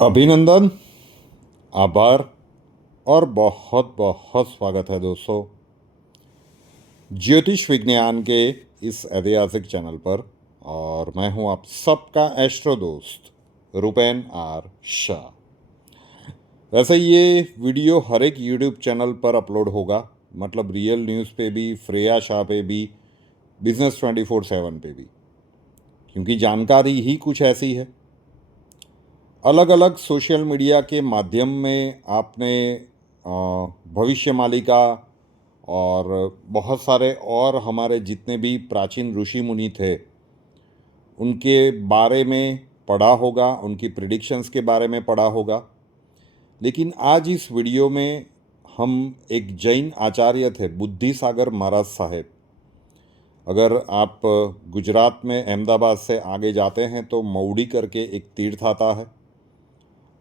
अभिनंदन, आभार और बहुत बहुत स्वागत है दोस्तों ज्योतिष विज्ञान के इस ऐतिहासिक चैनल पर। और मैं हूं आप सबका एस्ट्रो दोस्त रुपेन आर शाह। वैसे ये वीडियो हर एक यूट्यूब चैनल पर अपलोड होगा, मतलब रियल न्यूज़ पे भी, श्रेया शाह पे भी, बिजनेस 24/7 पे भी, क्योंकि जानकारी ही कुछ ऐसी है। अलग अलग सोशल मीडिया के माध्यम में आपने भविष्य मालिका और बहुत सारे और हमारे जितने भी प्राचीन ऋषि मुनि थे उनके बारे में पढ़ा होगा, उनकी प्रिडिक्शंस के बारे में पढ़ा होगा। लेकिन आज इस वीडियो में हम एक जैन आचार्य थे, बुद्धि सागर महाराज साहेब। अगर आप गुजरात में अहमदाबाद से आगे जाते हैं तो मऊडी करके एक तीर्थ आता है,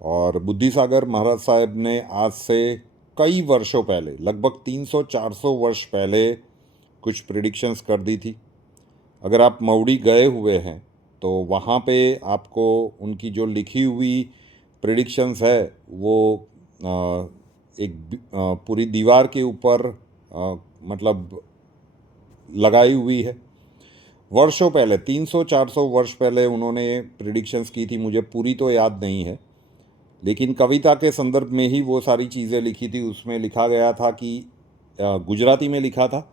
और बुद्धि सागर महाराज साहब ने आज से कई वर्षों पहले, लगभग 300-400 वर्ष पहले कुछ प्रिडिक्शंस कर दी थी। अगर आप मऊडी गए हुए हैं तो वहाँ पे आपको उनकी जो लिखी हुई प्रिडिक्शंस है वो पूरी दीवार के ऊपर मतलब लगाई हुई है। वर्षों पहले, 300-400 वर्ष पहले उन्होंने प्रिडिक्शंस की थी। मुझे पूरी तो याद नहीं है, लेकिन कविता के संदर्भ में ही वो सारी चीज़ें लिखी थी। उसमें लिखा गया था कि गुजराती में लिखा था,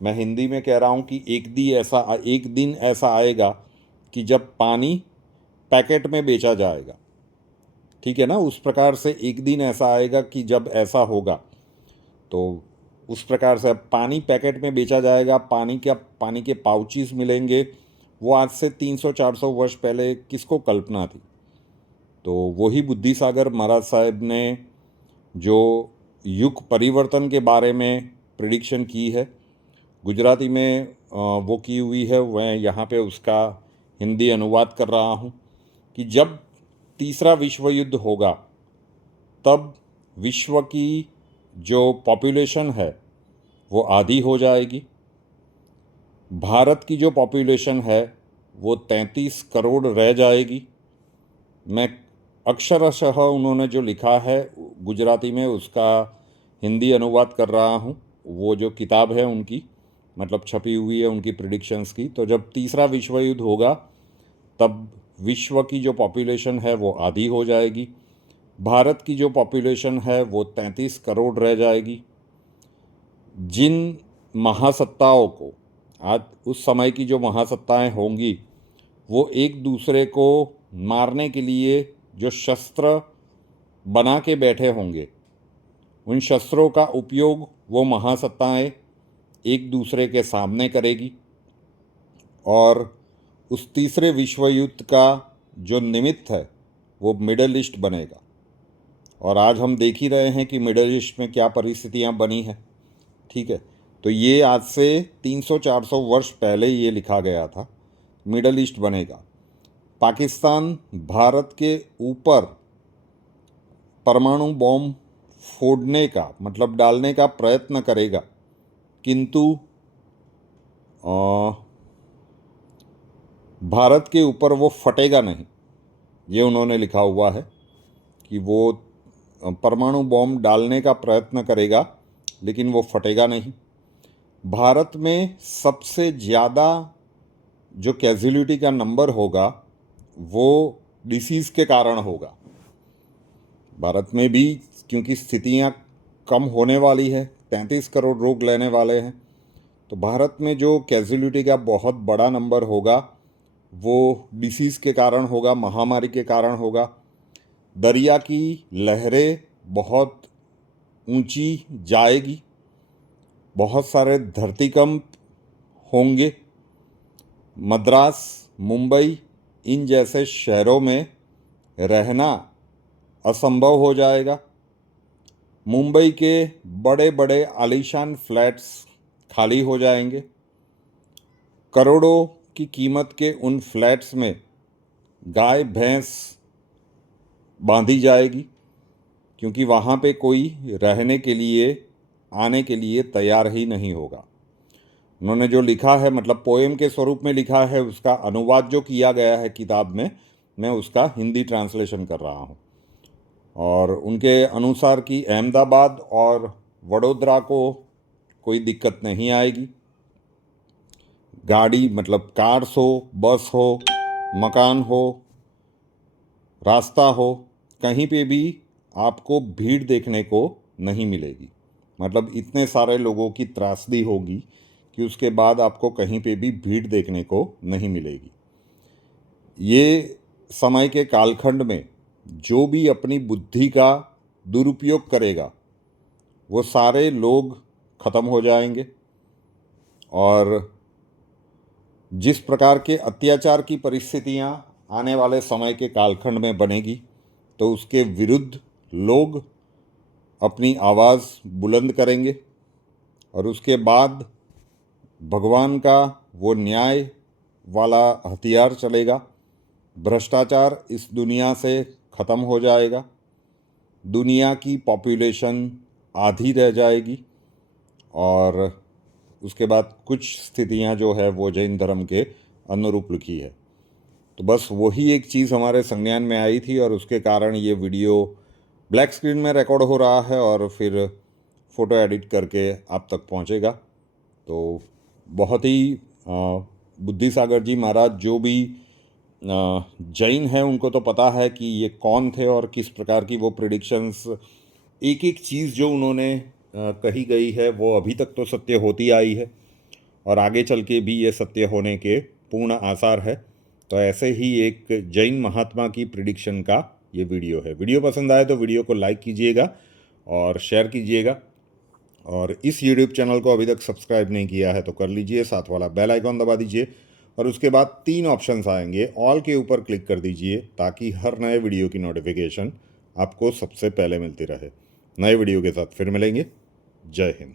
मैं हिंदी में कह रहा हूँ कि एक दिन ऐसा आएगा कि जब पानी पैकेट में बेचा जाएगा। ठीक है ना? उस प्रकार से एक दिन ऐसा आएगा कि जब ऐसा होगा, तो उस प्रकार से अब पानी पैकेट में बेचा जाएगा, पानी के पाउचेस मिलेंगे। वो आज से 300-400 वर्ष पहले किसको कल्पना थी? तो वही बुद्धि सागर महाराज साहब ने जो युग परिवर्तन के बारे में प्रिडिक्शन की है, गुजराती में वो की हुई है। मैं यहाँ पे उसका हिंदी अनुवाद कर रहा हूँ कि जब तीसरा विश्व युद्ध होगा तब विश्व की जो पॉपुलेशन है वो आधी हो जाएगी। भारत की जो पॉपुलेशन है वो 33 करोड़ रह जाएगी। मैं अक्षरशः उन्होंने जो लिखा है गुजराती में उसका हिंदी अनुवाद कर रहा हूँ। वो जो किताब है उनकी, मतलब छपी हुई है उनकी प्रिडिक्शंस की। तो जब तीसरा विश्व युद्ध होगा तब विश्व की जो पॉपुलेशन है वो आधी हो जाएगी। भारत की जो पॉपुलेशन है वो 33 करोड़ रह जाएगी। जिन महासत्ताओं को, आज उस समय की जो महासत्ताएं होंगी, वो एक दूसरे को मारने के लिए जो शस्त्र बना के बैठे होंगे, उन शस्त्रों का उपयोग वो महासत्ताएं एक दूसरे के सामने करेगी। और उस तीसरे विश्व युद्ध का जो निमित्त है वो मिडल ईस्ट बनेगा। और आज हम देख ही रहे हैं कि मिडल ईस्ट में क्या परिस्थितियां बनी हैं। ठीक है, तो ये आज से 300-400 वर्ष पहले ये लिखा गया था, मिडल ईस्ट बनेगा। पाकिस्तान भारत के ऊपर परमाणु बॉम्ब फोड़ने का, मतलब डालने का प्रयत्न करेगा, किंतु भारत के ऊपर वो फटेगा नहीं। ये उन्होंने लिखा हुआ है कि वो परमाणु बॉम्ब डालने का प्रयत्न करेगा लेकिन वो फटेगा नहीं। भारत में सबसे ज़्यादा जो कैजुअलिटी का नंबर होगा वो डिसीज़ के कारण होगा। भारत में भी क्योंकि स्थितियां कम होने वाली है, 33 करोड़ रोग लेने वाले हैं, तो भारत में जो कैजुअलिटी का बहुत बड़ा नंबर होगा वो डिसीज़ के कारण होगा, महामारी के कारण होगा। दरिया की लहरें बहुत ऊंची जाएगी, बहुत सारे धरतीकंप होंगे। मद्रास, मुंबई, इन जैसे शहरों में रहना असंभव हो जाएगा। मुंबई के बड़े बड़े आलीशान फ्लैट्स खाली हो जाएंगे। करोड़ों की कीमत के उन फ्लैट्स में गाय भैंस बांधी जाएगी, क्योंकि वहाँ पे कोई रहने के लिए, आने के लिए तैयार ही नहीं होगा। उन्होंने जो लिखा है, मतलब पोएम के स्वरूप में लिखा है, उसका अनुवाद जो किया गया है किताब में, मैं उसका हिंदी ट्रांसलेशन कर रहा हूँ। और उनके अनुसार कि अहमदाबाद और वडोदरा को कोई दिक्कत नहीं आएगी। गाड़ी मतलब कार्स हो, बस हो, मकान हो, रास्ता हो, कहीं पे भी आपको भीड़ देखने को नहीं मिलेगी। मतलब इतने सारे लोगों की त्रासदी होगी कि उसके बाद आपको कहीं पे भी भीड़ देखने को नहीं मिलेगी। ये समय के कालखंड में जो भी अपनी बुद्धि का दुरुपयोग करेगा वो सारे लोग ख़त्म हो जाएंगे। और जिस प्रकार के अत्याचार की परिस्थितियां आने वाले समय के कालखंड में बनेगी तो उसके विरुद्ध लोग अपनी आवाज़ बुलंद करेंगे और उसके बाद भगवान का वो न्याय वाला हथियार चलेगा। भ्रष्टाचार इस दुनिया से ख़त्म हो जाएगा। दुनिया की पॉपुलेशन आधी रह जाएगी और उसके बाद कुछ स्थितियां जो है वो जैन धर्म के अनुरूप लिखी है। तो बस वही एक चीज़ हमारे संज्ञान में आई थी और उसके कारण ये वीडियो ब्लैक स्क्रीन में रिकॉर्ड हो रहा है और फिर फ़ोटो एडिट करके आप तक पहुंचेगा। तो बहुत ही बुद्धिसागर जी महाराज जो भी जैन हैं उनको तो पता है कि ये कौन थे और किस प्रकार की वो प्रिडिक्शंस, एक एक चीज़ जो उन्होंने कही गई है वो अभी तक तो सत्य होती आई है और आगे चल के भी ये सत्य होने के पूर्ण आसार है। तो ऐसे ही एक जैन महात्मा की प्रिडिक्शन का ये वीडियो है। वीडियो पसंद आए तो वीडियो को लाइक कीजिएगा और शेयर कीजिएगा और इस यूट्यूब चैनल को अभी तक सब्सक्राइब नहीं किया है तो कर लीजिए, साथ वाला बेल आइकॉन दबा दीजिए और उसके बाद 3 ऑप्शंस आएंगे, ऑल के ऊपर क्लिक कर दीजिए ताकि हर नए वीडियो की नोटिफिकेशन आपको सबसे पहले मिलती रहे। नए वीडियो के साथ फिर मिलेंगे। जय हिंद।